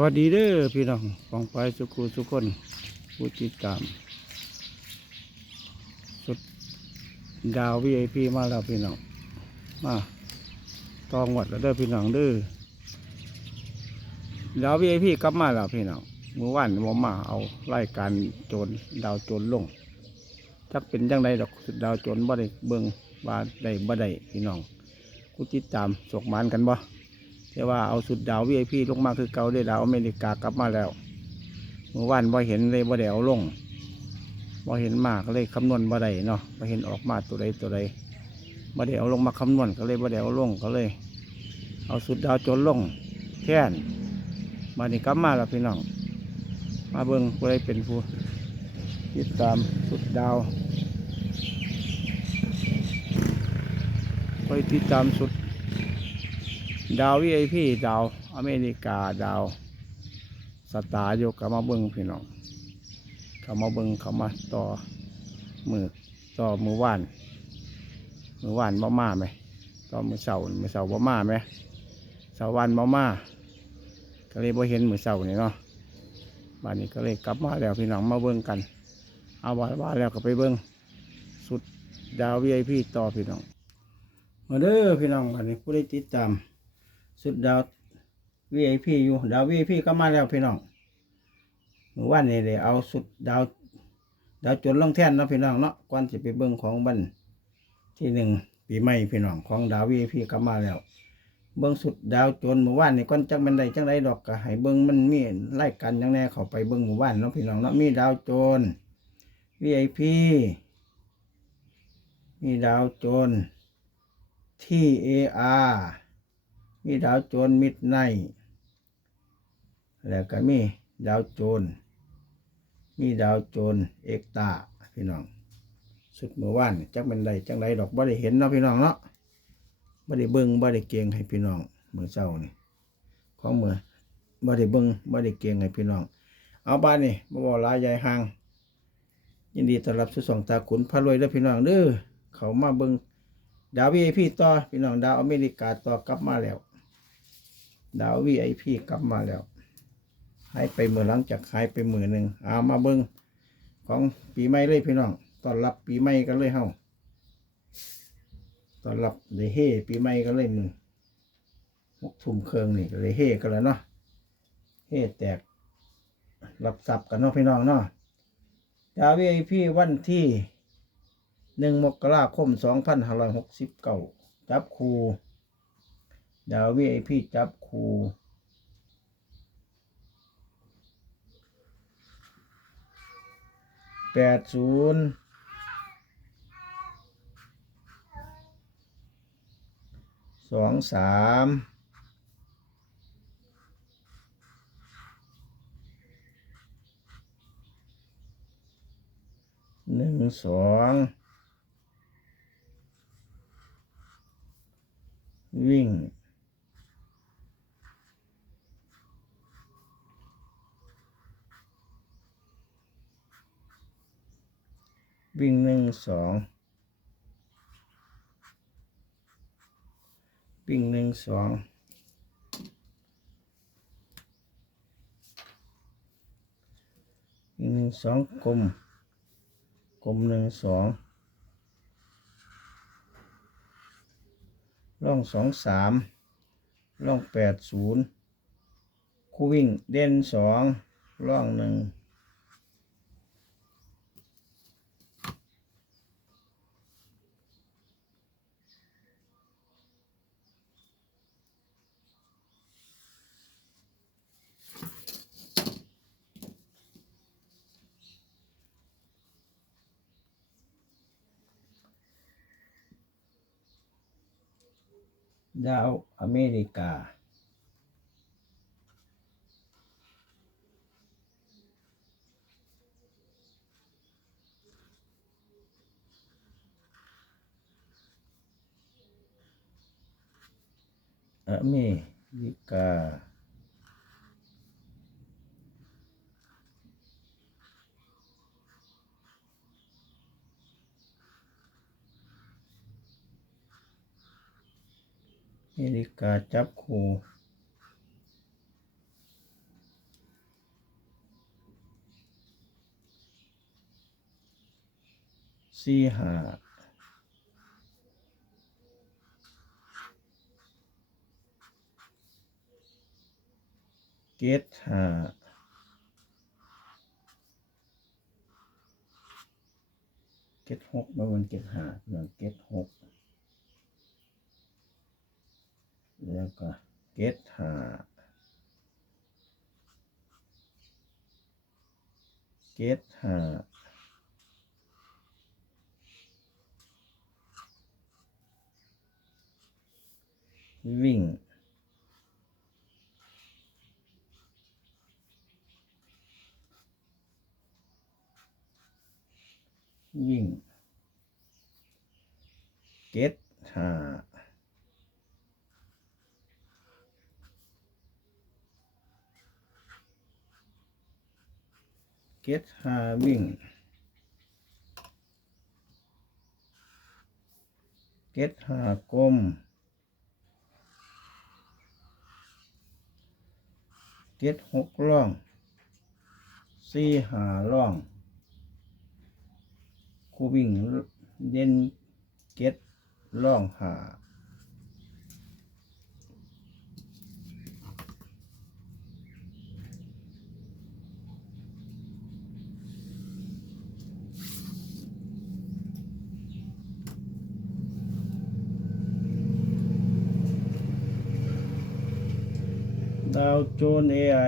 วัสดีเด้อพี่น้องฟองไปสุขุสุกคนผู้ติดตาม สุดดาววีไอพีมาแล้วพี่น้อง มาตองวัดแล้วเด้อพี่น้องเด้อดาววีไอพีกลับมาแล้วพี่น้องเมื่อวานผมมาเอารายการโจรดาวโจรลงจักเป็นจังไดดอกดาวโจรบ่ได้เบิ่งว่าได้บ่ได้พี่น้องผู้ติดตามสกมานกันบ่ แต่ว่าเอาสุดดาววีไอพีลงมาคือเก่าได้ดาวอเมริกากลับมาแล้วเมื่อวานบ่เห็นเลยบ่ได้เอาลงบ่เห็นมากก็เลยคำนวณบ่ได้เนาะบ่เห็นออกมาตัวใดตัวใดบ่ได้เอาลงมาคำนวณก็เลยบ่ได้เอาลงก็เลย เอาสุดดาวจนลงแค่นมานี่กลับมาแล้วพี่น้องมาเบิ่งผู้ใดเป็นผู้ติดตามสุดดาวไปติดตามสุด ดาววีไอพีดาวอเมริกาดาวสตาร์ยู่กับมาเบิ้งพี่น้องเขามาเบิ้งเขามาต่อมือต่อมือว่าน มือว่านบ่มาไหมต่อมือเสาร์มือเสาร์บ่มาไหมเสาร์วันบ่มาก็เลยบ่เห็นมือเสาร์นี่เนาะบ้านนี้ก็เลยกลับมาแล้วพี่น้องมาเบิ้งกัน เอาว่าว่าแล้วก็ไปเบิ้งสุดดาววีไอพีต่อพี่น้องมาเด้อพี่น้องอันนี้ผู้ได้ติดตาม สุดดาว VIP อยู่ดาว VIP ก็มาแล้วพี่น้องเมื่อวานนี้เลยเอาสุดดาว ดาวจนลงแท่นเนาะพี่น้องเนาะก่อนจะไปเบิ่งของบันที่หนึ่งปีใหม่พี่น้องของดาว VIP ก็มาแล้ว เบิ่งสุดดาวจนเมื่อวานนี่ก่อนจังเป็นใดจังไดดอกก็ให้เบิ่งมันมีรายการอยังแน่เขาไปเบิ่งเมื่อวานเนาะพี่น้องเนาะมีดาวจน VIP มีดาวจนที่ AR มีดาวโจรมิดไนแล้วก็มีดาวโจร มีดาวโจรเอกตาพี่น้อง สุดเมื่อวานจักเป็นใดจังใดดอกบ่ได้เห็นเนาะพี่น้องเนาะบ่ได้เบิ่งบ่ได้เกียงให้พี่น้องเมื่อเช้านี่ของเมื่อบ่ได้เบิ่งบ่ได้เกียงให้พี่น้อง เอาบ้านนี่บ่บ่ลายใหญ่ห่าง ยินดีต้อนรับสู่สองตาขุนพารวยเด้อพี่น้องเด้อเขามาเบิ่งดาววีไอพี่ต่อพี่น้องดาวอเมริกาต่อกลับมาแล้ว ดาววีไอพีกลับมาแล้วหายไปเมื่อหลังจากหายไปมือหนึ่งเอามาเบิ้งของปีใหม่เลยพี่น้องตอนรับปีใหม่กันเลยเฮาตอนรับเลยเฮปีใหม่กันเลยมือหกทุ่มเครื่องนี่เลยเฮกันแล้วเนาะเฮแตก รับสับกันเนาะพี่น้องเนาะดาววีไอพีวันที่หนึ่งมกราคมสองพันห้าร้อยหกสิบเก้าจับครู ดาววีไอพีจับคูแปดศูนย์สองสามหนึ่งสอง วิ่งหนึ่ง สองวิ่งหนึ่งสองวิ่งหนึ่งสองกลมกลมหนึ่งสองร่องสองสามร่องแปดศูนย์คู่วิ่งเด่นสองร่องหนึ่ง ดาวอเมริกา อเมริกา นาฬิกาจับคู่สี่ห้าเกตห้าเกตหกมาบนเกตห้าเหลือเกตหก แล้วก็เกตหาเกตหาวิ่งวิ่งเก็ตหา เก็ตหาวิ่งเก็ตหากลมเก็ตหกล่องสี่หาล่องคูวิ่งเด่นเก็ตล่องหา ดาวโจนเอไอ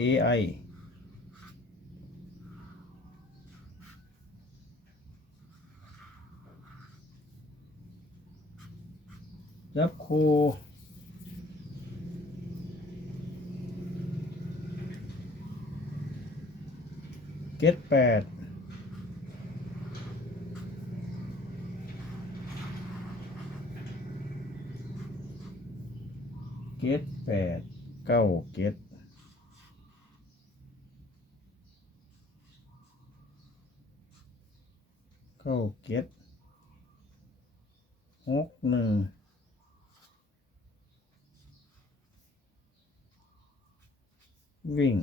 AI จับ คูเก็ตแปดเก็ตแปดเก้าเก็ตเข้าเก็ตหกหนึ่ง วิ่ง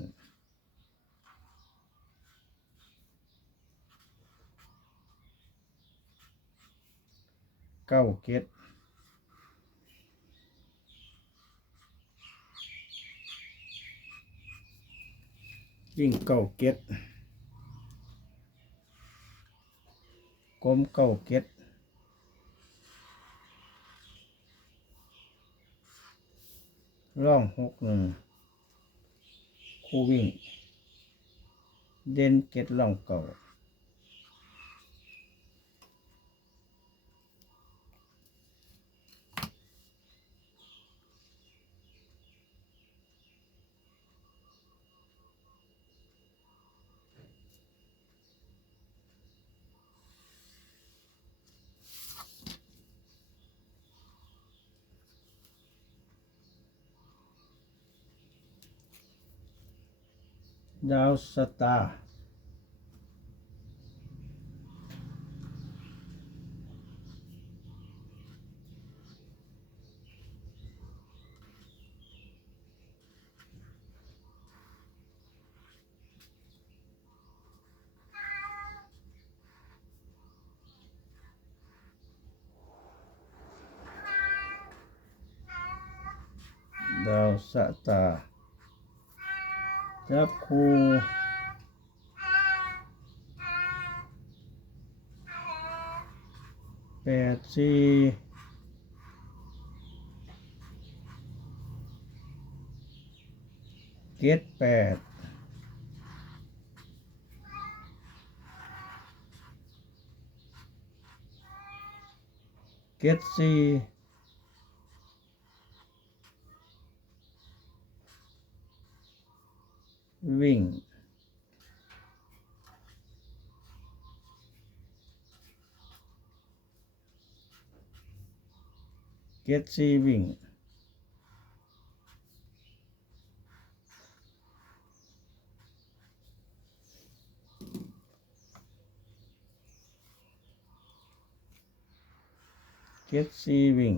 เก้าเกตวิ่งเก้าเกตกลมเก้าเก็ดร่องหกหนึ่ง คู่วิ่ง เด่นเก็ดล่องเก่า ดาวสตาร์ดาวสตาร์ จับคูแปดสี่เจ็ดแปดเจ็ดสี่วิ่ง ว เจ็ดสี่วิ่งเจ็ดสี่วิ่ง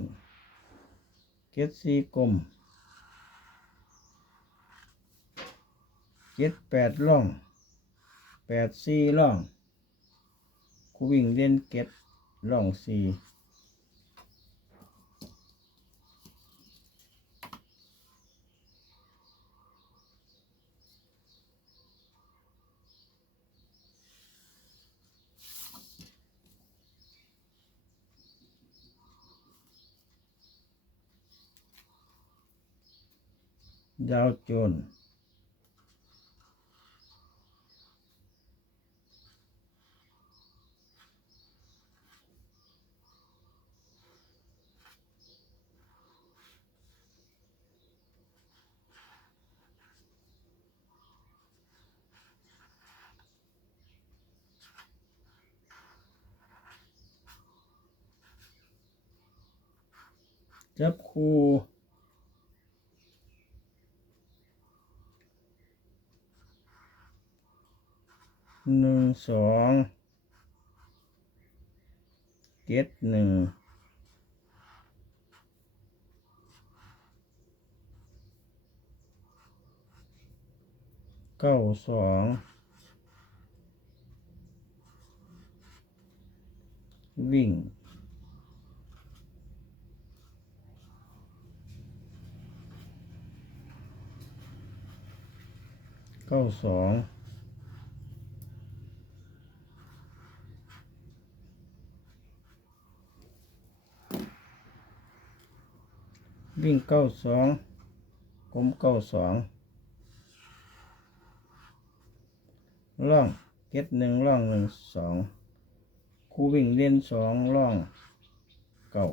เจ็ดสี่กลมเจ็ดแปดล่องแปดสี่ล่องคูวิ่งเล่นเก็ดล่องสี่ ดาวจน จับคู่หนึ่ง สองเจ็ดหนึ่งเก้าสองวิ่งเก้าสอง วิ่งเก้าสองกลมเก้าสองล่องเก็ดหนึ่งล่องหนึ่งสองคู่วิ่งเล่นสองล่องเก่า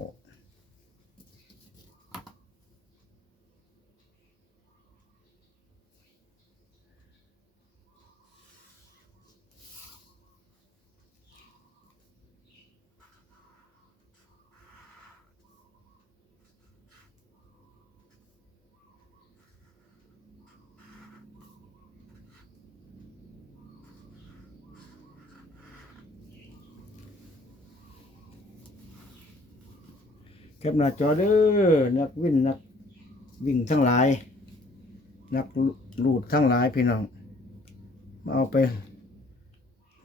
คปหน้าจอเด้อนักวิ่งนักวิ่งทั้งหลาย นักลูดทั้งหลายพี่น้อง มาเอาไป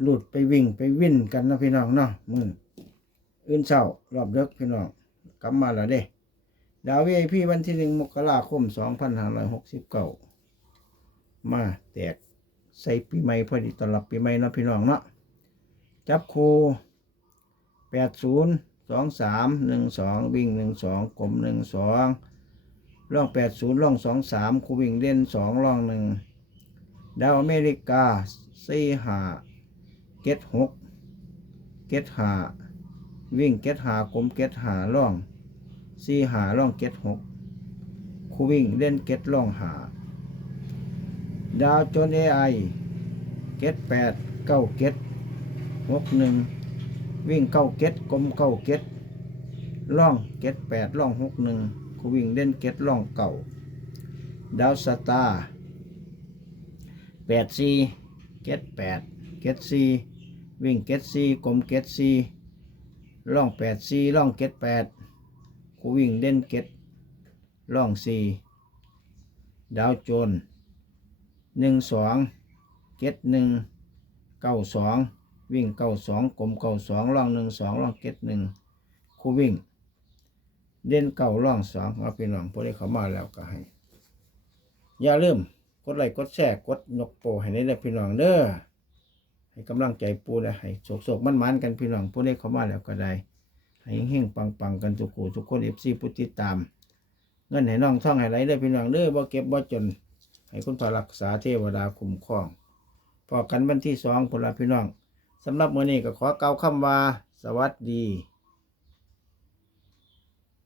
ลูดไปวิ่งไปวิ่นกันนะพี่น้องเนาะมืออื่นเช้ารอบเลิกพี่น้องกลับมาแล้วเด้ดาววีไอพีวันที่หนึ่งมกราคมสองพันห้าร้อยหกสิบเก้ามาแตกใส่ปีใหม่พอดีต้อนรับปีใหม่นะพี่น้องเนาะจับคูแปดศูนย์ สองสามหนึ่งสองวิ่งหนึ่งสองกลมหนึ่งสองล่องแปดศูนย์ล่องสองสามคูวิ่งเล่นสองล่องหนึ่งดาวอเมริกาสี่หาเก็ดหกเก็ดหาวิ่งเก็ดหากลมเก็ดหาล่องสี่หาล่องเก็ดหกคูวิ่งเล่นเก็ดล่องหาดาวโจนเอไอเก็ดแปดเก้าเก็ดหกหนึ่ง วิ่งเก้าเก็ดกลมเก้าเก็ดล่องเก็ดแปดล่องหกหนึ่งกูวิ่งเล่นเก็ดล่องเก่าดาวสตาร์แปดสี่เก็ดแปดเก็ดสี่วิ่งเก็ดสี่กลมเก็ดสี่ล่องแปดสี่ล่องเก็ดแปดกูวิ่งเล่นเก็ดล่องสี่ดาวโจนหนึ่งสองเก็ดหนึ่งเก้าสอง วิ่งเก้าสองกลมเก้าสองล่องหนึ่งสองล่องเก็ดหนึ่งคู่วิ่ง เด่นเก้าล่องสองเอาพี่น้องพวกนี้เขามาแล้วก็ให้ อย่าลืมกดไลค์กดแชร์กดนกโปรให้ได้เลยพี่น้องเด้อให้กำลังใจปูนะให้โศกโศกมันมันๆกันพี่น้องพวกนี้เขามาแล้วก็ได้ ให้เฮงๆปังกันทุกคู่ทุกคนเอฟซีผู้ติดตาม เงินให้น้องท่องให้ไหลได้พี่น้องเด้อบ่เก็บบ่จน ให้คุณพระรักษาเทวดาคุ้มครองพอกันวันที่สองพนละพี่น้อง สำหรับมื้อนี้ก็ขอกล่าวคำว่า สวัสดี